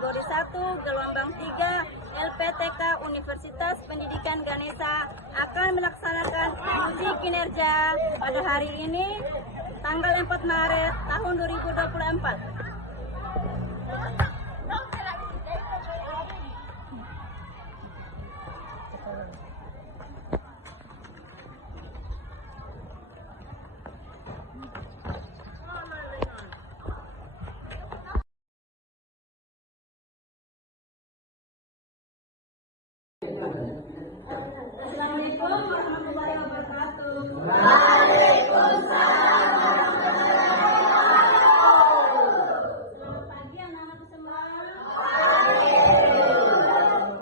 kategori 1 gelombang 3 LPTK Universitas Pendidikan Ganesha akan melaksanakan uji kinerja pada hari ini tanggal 4 Maret tahun 2024. Assalamualaikum warahmatullahi wabarakatuh. Waalaikumsalam warahmatullahi wabarakatuh. Selamat pagi anak-anak semua.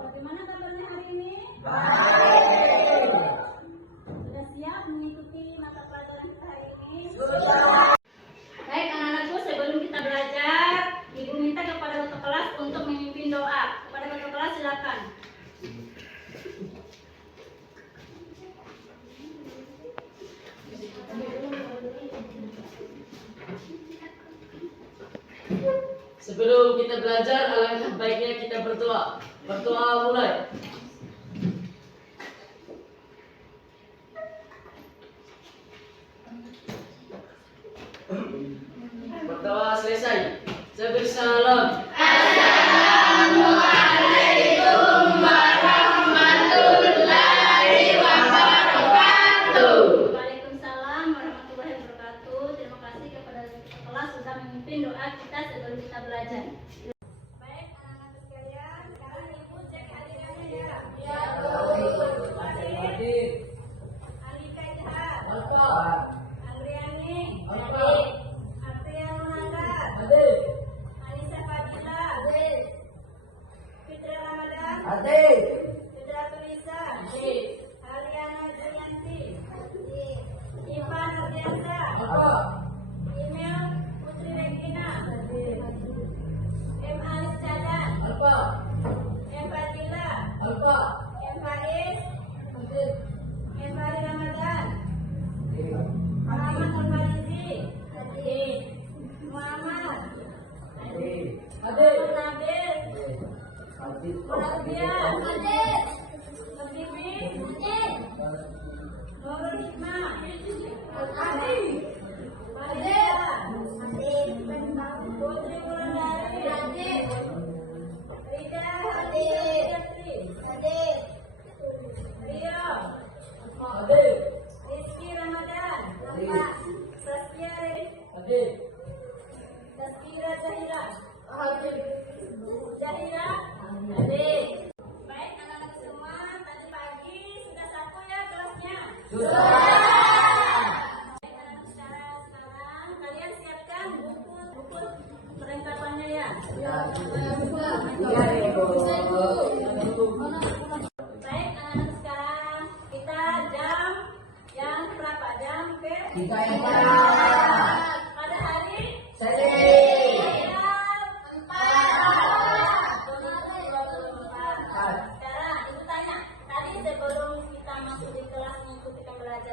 Bagaimana kabarnya hari ini? Baik. Sudah siap mengikuti mata pelajaran kita hari ini? Sudah. Baik anak-anakku, sebelum kita belajar, Ibu minta kepada ketua kelas untuk memimpin doa. Kepada ketua kelas silakan. Sebelum kita belajar, alangkah baiknya kita berdoa. Berdoa mulai. Berdoa selesai. Salam. Assalamualaikum warahmatullahi wabarakatuh. Waalaikumsalam warahmatullahi wabarakatuh. Terima kasih kepada kelas sudah memimpin doa kita sebelum kita belajar. Baik anak-anak sekalian, sekarang Ibu cek alirannya ya. Ya, Bu. Alika Jahat. Andriani. Artian Munanda. Anissa Fadila. Fitra Ramadan. Fitra Tulisa. Aliana Julianti. Ivan Ardiansa. Email Putri Regina. M. Alis Cadan. M. Fadila. M. Faiz. M. Fahri Ramadan. Muhammad Nurmalizi. Muhammad. Nabil. Rabia. Habibie. Nurul Hikmah. Maria. Putri Wulandari. Rida. Rio. Rizky Ramadan. Saskia. Taskira Zahira. Zahira. Baik anak-anak semua, tadi pagi sudah satu ya kelasnya? Sudah. Baik anak-anak sekarang kalian siapkan buku perlengkapannya ya? Ya. Baik anak-anak sekarang kita jam yang berapa? Jam ke? 3 pada hari? Senin. Sekarang Ibu tanya, tadi sebelum kita masuk di kelas mengikuti pembelajaran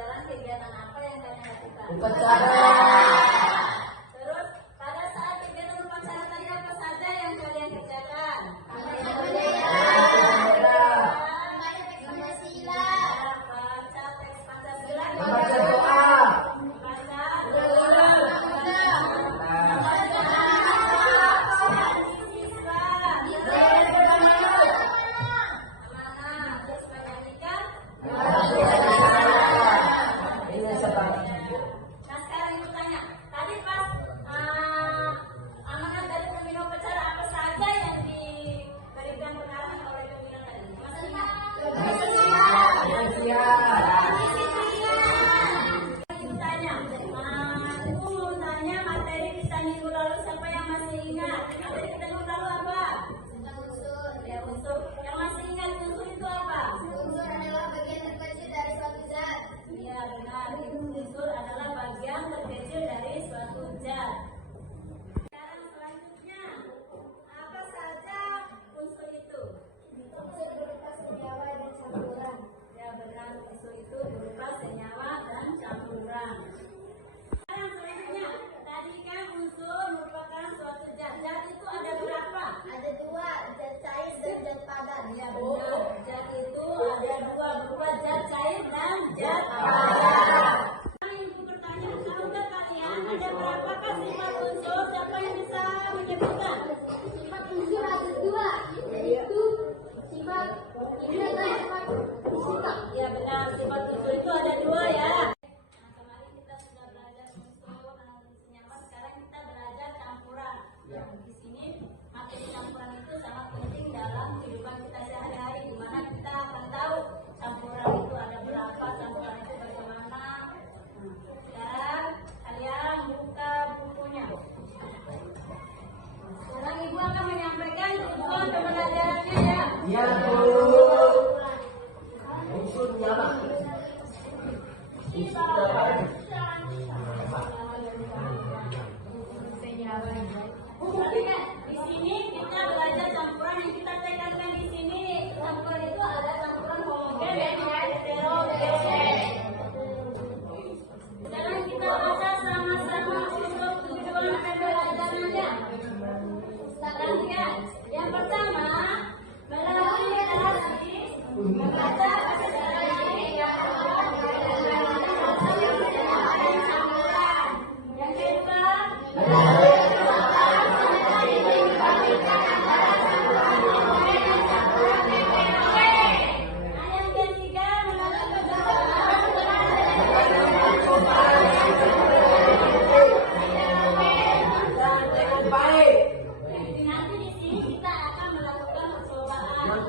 mana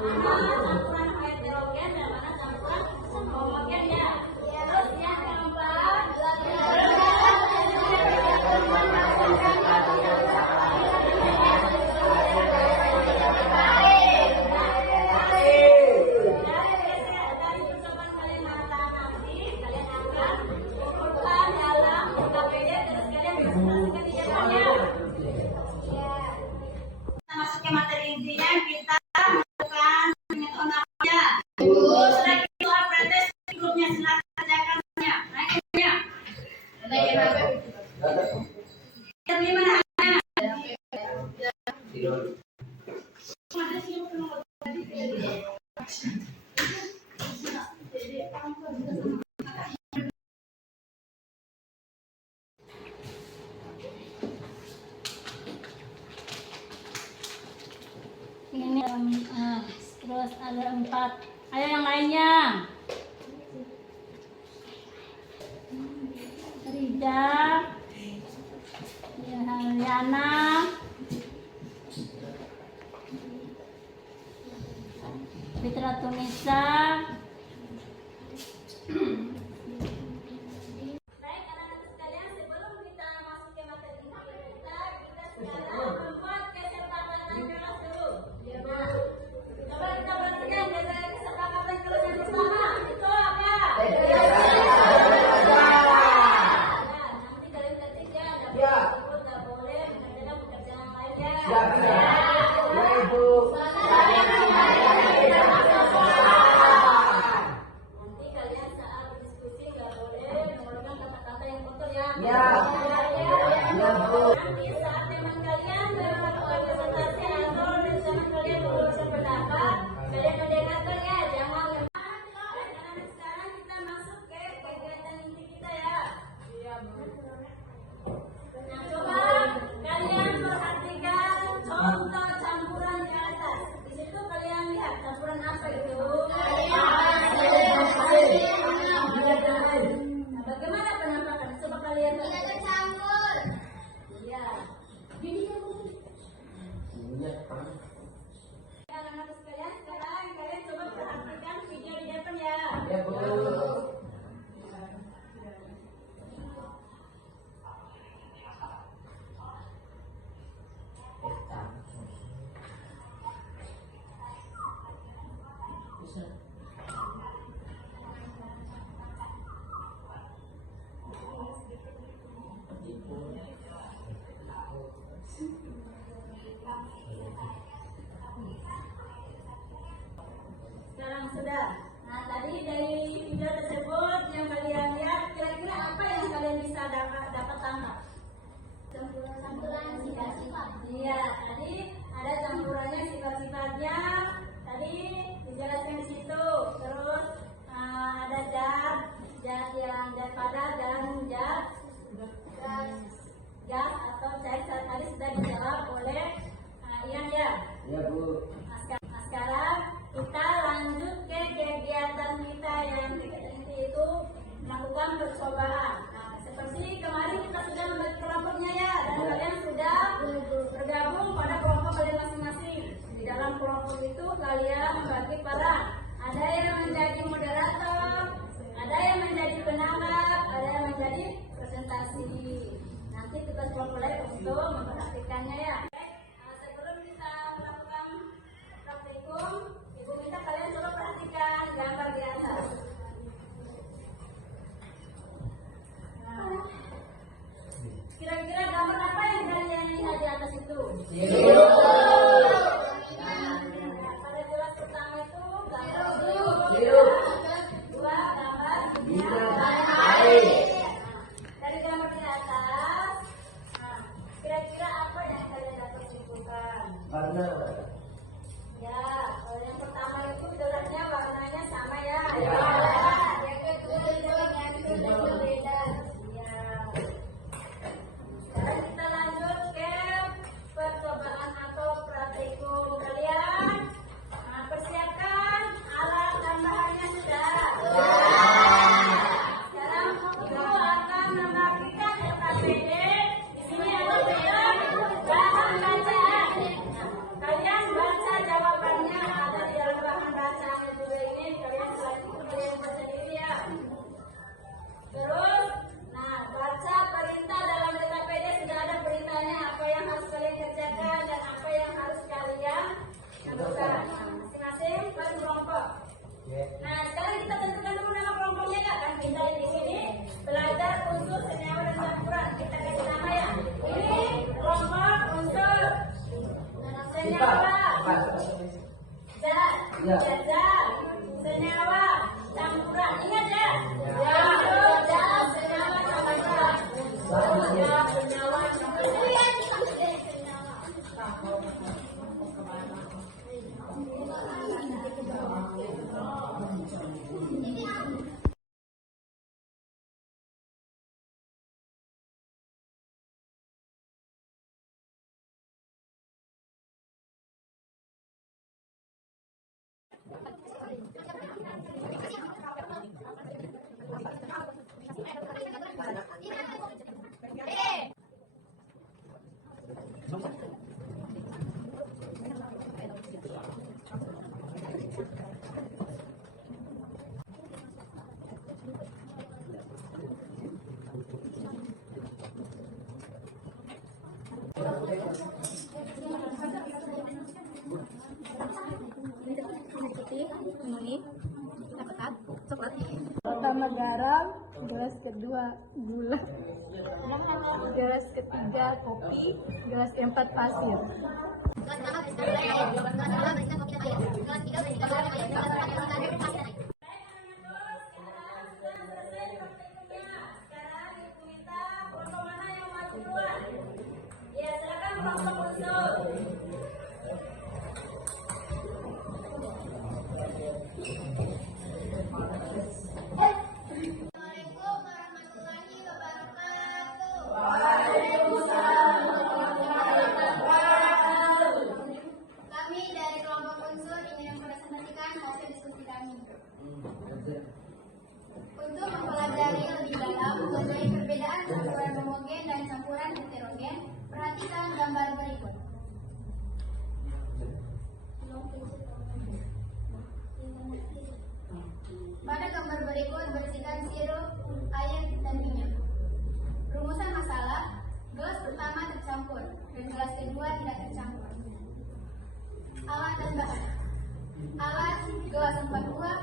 campuran heterogen dan mana campuran homogen ya. Terus yang keempat, dari percobaan kalian melakukan nanti, kalian akan ukurkan dalam KPD terus kalian presentasikan di jawabannya. Kita masuk ke materi intinya, kita melakukan pengetahuan namanya. Sudah itu apprentice grupnya silakan kerjakannya. Naiknya. Dari mana? Ini terus ada 4. Ayo yang lainnya. Rida, Yana, Fitra Tunisa. Baik anak-anak sekalian, sebelum kita masuk ke materi kita sekarang membuat kesepakatan kelas dulu. Nah, coba kita perhatikan dari kesepakatan kelas yang pertama. Itu apa? Nanti kalian ketik ya. Nggak boleh mengerjakan pekerjaan lainnya. Nanti kalian saat berdiskusi nggak boleh mengeluarkan kata-kata yang kotor ya. Nanti saat teman kalian berpresentasi atau teman kalian berurusan pendapat, kalian mendengarkan ya, jangan anak-anak. Sekarang kita masuk ke kegiatan inti kita ya. Nah, coba kalian perhatikan contoh campuran di atas. Di situ kalian lihat campuran apa itu? Nah, bagaimana penampakan? Coba kalian campur. Iya. Anak-anak sekalian, sekarang kalian coba perhatikan video di depan ya. Sekarang sudah. Nah, tadi dari video tersebut yang kalian lihat, kira-kira apa yang kalian bisa dapat tangkap? Campuran sifat-sifat. Iya, tadi ada campurannya sifat-sifatnya. Tadi dijelaskan di situ. Terus ada zat yang zat padat dan gas atau cair. Tadi sudah dijawab oleh Ian ya. Ya Bu. Nah, sekarang kita lanjut ke kegiatan kita yang itu melakukan percobaan. Nah, seperti kemarin kita sudah membagi kelompoknya ya, dan kalian sudah bergabung pada kelompok kalian masing-masing. Di dalam kelompok itu kalian membagi peran. Ada yang menjadi moderator, ada yang menjadi penanggap, ada yang menjadi presentasi. Nanti kita coba mulai untuk memperhatikannya ya. Sebelum kita melakukan praktikum, Ibu minta kalian coba perhatikan gambar di atas. Nah, kira-kira gambar apa yang kalian lihat di atas itu? Pada jelas pertama itu gambar biru. Dua gambar air. Dari gambar di atas, kira-kira apa yang kalian dapat? Ya. Jajal, senyawa, campuran. Ingat ya? Ya, jajal, senyawa, campuran. Ya, senyawa, campuran. Pertama garam, gelas kedua gula, gelas ketiga kopi, gelas keempat pasir. Ya, silakan Bapak Unsur. Assalamualaikum warahmatullahi wabarakatuh. Kami dari kelompok unsur ingin mempresentasikan hasil diskusi kami. Untuk mempelajari lebih dalam mengenai perbedaan campuran homogen dan campuran heterogen, perhatikan gambar berikut. Pada gambar berikut berisikan sirup, air, dan minyak. Rumusan masalah, gelas pertama tercampur dan gelas kedua tidak tercampur. Alat dan bahan. Alat gelas 4 buah,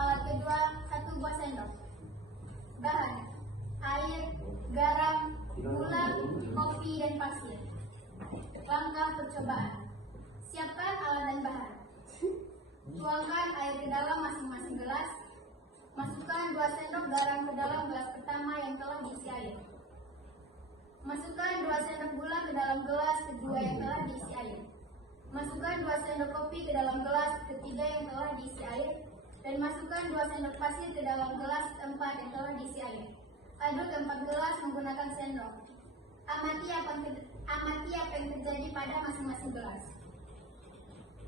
alat kedua 1 buah sendok. Bahan, air, garam, gula, kopi, dan pasir. Langkah percobaan. Siapkan alat dan bahan. Tuangkan air ke dalam masing-masing gelas. Masukkan 2 sendok garam ke dalam gelas pertama yang telah diisi air. Masukkan 2 sendok gula ke dalam gelas kedua yang telah diisi air. Masukkan 2 sendok kopi ke dalam gelas ketiga yang telah diisi air. Dan masukkan 2 sendok pasir ke dalam gelas keempat yang telah diisi air. Aduk keempat gelas menggunakan sendok. Amati apa yang terjadi pada masing-masing gelas.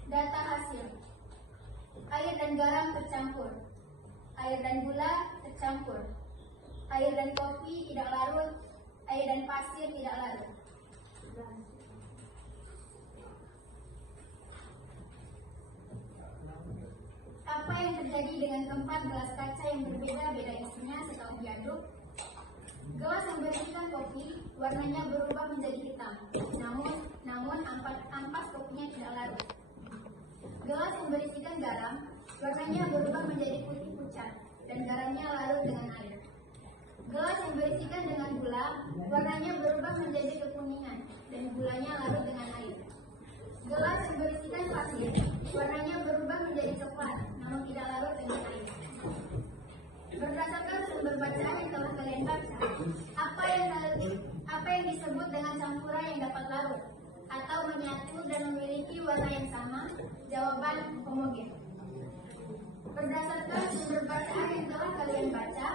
Data hasil. Air dan garam tercampur. Air dan gula tercampur. Air dan kopi tidak larut. Air dan pasir tidak larut. Apa yang terjadi dengan keempat gelas kaca yang berbeda-beda isinya setelah diaduk? Gelas yang berisikan kopi warnanya berubah menjadi hitam. Namun ampas kopinya tidak larut. Gelas yang berisikan garam warnanya berubah menjadi putih pucat dan garamnya larut dengan air. Gelas yang berisikan dengan gula warnanya berubah menjadi kekuningan dan gulanya larut dengan air. Gelas yang berisikan pasir warnanya berubah menjadi coklat namun tidak larut dengan air. Berdasarkan sumber bacaan yang telah kalian baca, apa yang disebut dengan campuran yang dapat larut atau menyatu dan memiliki warna yang sama? Jawaban homogen. Berdasarkan sumber bacaan yang telah kalian baca,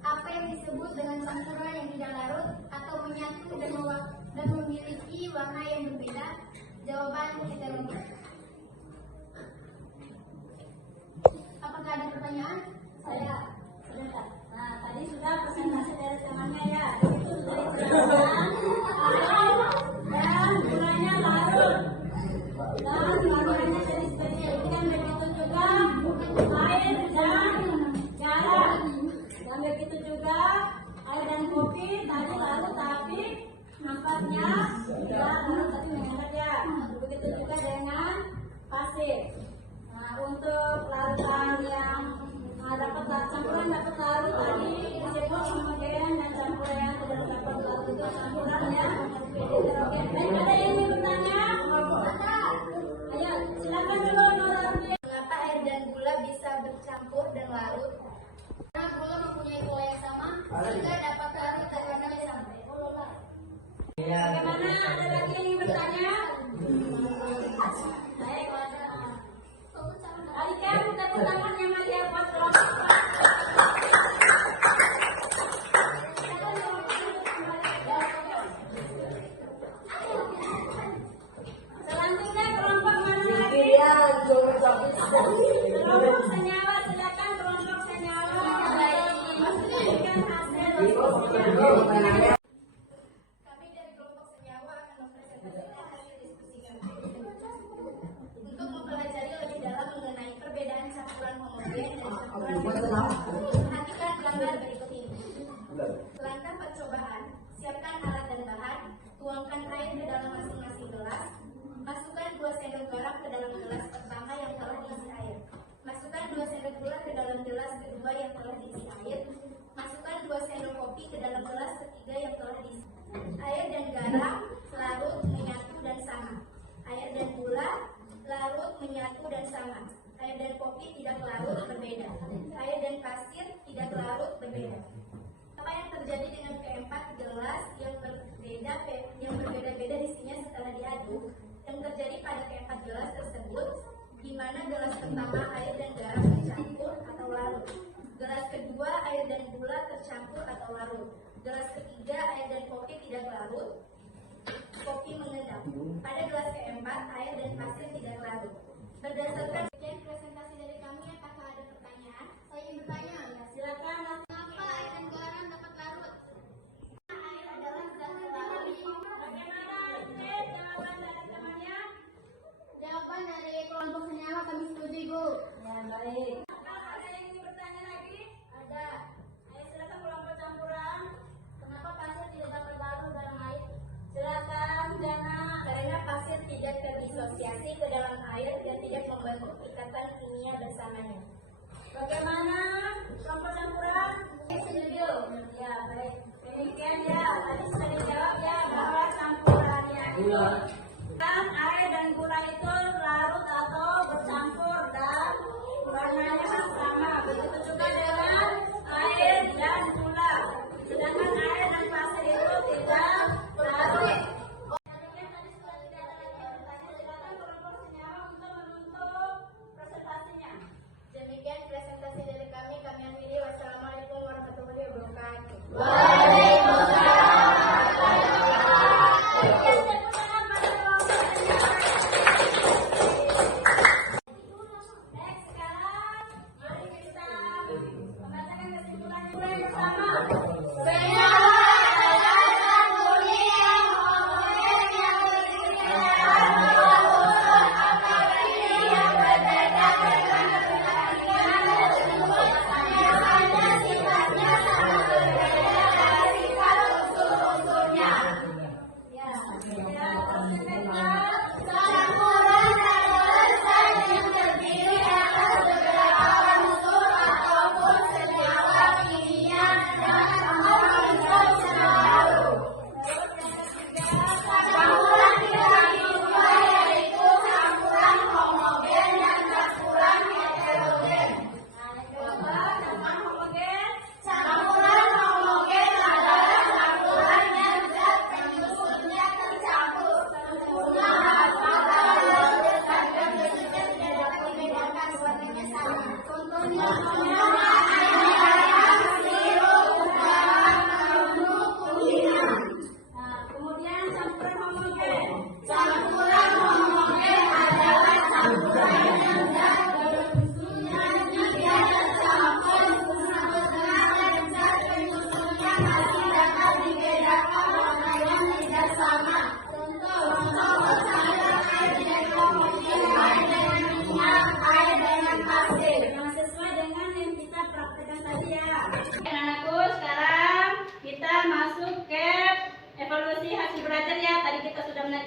apa yang disebut dengan campuran yang tidak larut atau menyatu dan memiliki warna yang berbeda? Jawaban heterogen. Apakah ada pertanyaan? Saya sebentar. Nah, tadi sudah presentasi dari temannya ya. Itu sudah dijelaskan air dan gulanya larut dan warnanya jadi seperti ini. Dan begitu juga air dan garam. Dan begitu juga air dan kopi tadi larut tapi nampaknya tidak larut tapi mengendap ya. Begitu juga dengan pasir. Nah, untuk larutan yang campuran dapat larut tadi disebut homogen dan campuran yang tidak dapat larut itu campuran yang heterogen. Baik, ada yang ingin bertanya? Ayo, silakan dulu Nora. Bagaimana? Ada lagi yang ingin bertanya? Baik, kalau ada. Alika, kita tangan yang masih buat kelompok. Selanjutnya kelompok mana lagi? Kelompok senyawa, silakan kelompok senyawa. Berikan hasil. Kami dari kelompok senyawa akan mempresentasikan hasil diskusi kami. Untuk mempelajari lebih dalam mengenai perbedaan campuran homogen dan campuran heterogen, perhatikan gambar berikut ini. Langkah percobaan, siapkan alat dan bahan, tuangkan air ke dalam masing-masing gelas, masukkan 2 sendok garam ke dalam gelas pertama yang telah diisi air, masukkan 2 sendok gula ke dalam gelas kedua yang telah diisi air, masukkan 2 sendok kopi ke dalam gelas ketiga yang telah diisi. Air dan garam larut, menyatu dan sama. Air dan gula larut, menyatu dan sama. Air dan kopi tidak larut, berbeda. Air dan pasir tidak larut, berbeda. Apa yang terjadi dengan keempat gelas yang berbeda-beda isinya setelah diaduk? Yang terjadi pada keempat gelas tersebut, di mana gelas pertama air dan garam tercampur atau larut. Gelas kedua air dan gula tercampur atau larut. Gelas ketiga air dan kopi tidak larut, kopi mengendap. Pada gelas keempat air dan pasir tidak larut. Berdasarkan sekian presentasi dari kami, apakah ada pertanyaan? Saya ingin bertanya, ya silakan. Mengapa air dan garam dapat larut? Air adalah zat larut. Bagaimana? Jawaban dari temannya? Jawaban dari kelompok senyawa kami setuju, Bu. Ya, baik. Ada yang ingin bertanya lagi? Ada. Ayo silakan kelompok campuran. Kenapa pasir tidak dapat larut dalam air? Silakan Jana. Karena pasir tidak terdisosiasi ke dalam air dan tidak membentuk ikatan kimia bersamanya. Bagaimana kelompok campuran? Setuju. Ya, baik. Demikian ya. Tadi sudah dijawab ya bahwa campurannya itu air dan gula itu larut atau bercampur dan warnanya sama. Begitu juga dengan air dan gula. Sedangkan air dan pasir itu tidak larut. Demikian tadi sudah tidak ada lagi yang bertanya. Silakan kelompok senyawa untuk menutup presentasinya. Demikian presentasi dari kami. Kami akhiri. Wassalamualaikum warahmatullahi wabarakatuh. Baik, sekarang mari kita membacakan kesimpulannya bersama.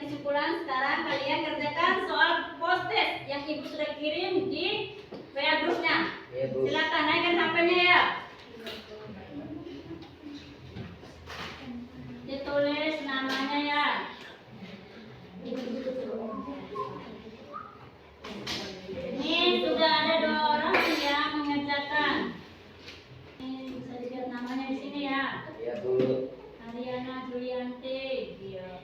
kesimpulan, sekarang kalian kerjakan soal post-test yang ibu sudah kirim di WA grupnya. Silakan naikkan HP-nya ya. Ditulis namanya ya. Ini sudah ada 2 orang yang mengerjakan. Ini bisa dilihat namanya di sini ya. Ya, Bu. Ariana Julianti. Iya.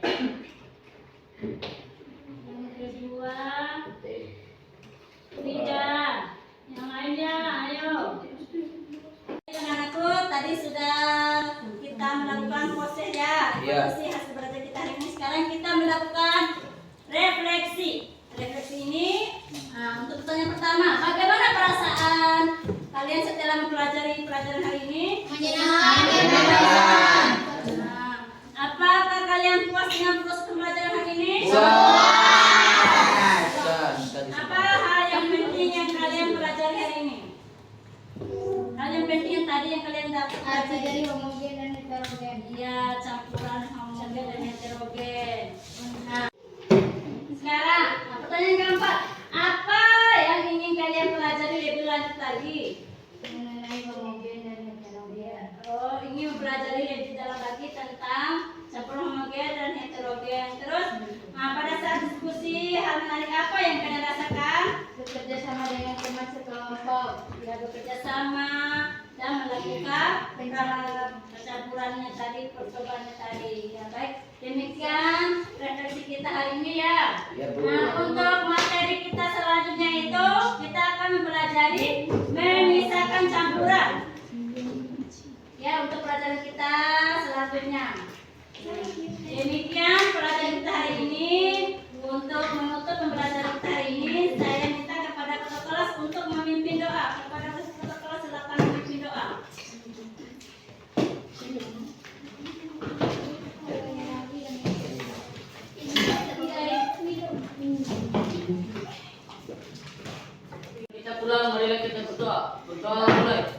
pertanyaan pertama, bagaimana perasaan kalian setelah mempelajari pelajaran hari ini? Menyenangkan. Nah, apakah kalian puas dengan proses pembelajaran hari ini? Apa hal yang penting yang kalian pelajari hari ini? Hal yang penting yang tadi yang kalian dapat Arti pelajari. dari homogen dan heterogen. Iya, campuran homogen dan heterogen. Nah, sekarang pertanyaan yang keempat, apa yang ingin kalian pelajari lebih lanjut lagi? Mengenai homogen dan heterogen. Oh, ingin mempelajari lebih dalam lagi tentang campuran homogen dan heterogen. Terus, pada saat diskusi, hal menarik apa yang kalian rasakan? Bekerja sama dengan teman sekelompok. Ya, bekerja sama dan melakukan pencampurannya tadi, percobaannya tadi. Ya, baik. Demikian refleksi kita hari ini ya. Nah, untuk materi kita selanjutnya itu kita akan mempelajari memisahkan campuran. Ya, untuk pelajaran kita selanjutnya. Demikian pelajaran kita hari ini. Untuk menutup pembelajaran kita hari ini, saya minta kepada ketua kelas untuk memimpin doa. Kepada ketua kelas silakan memimpin doa. Kita pulang, marilah kita berdoa. Berdoa mulai.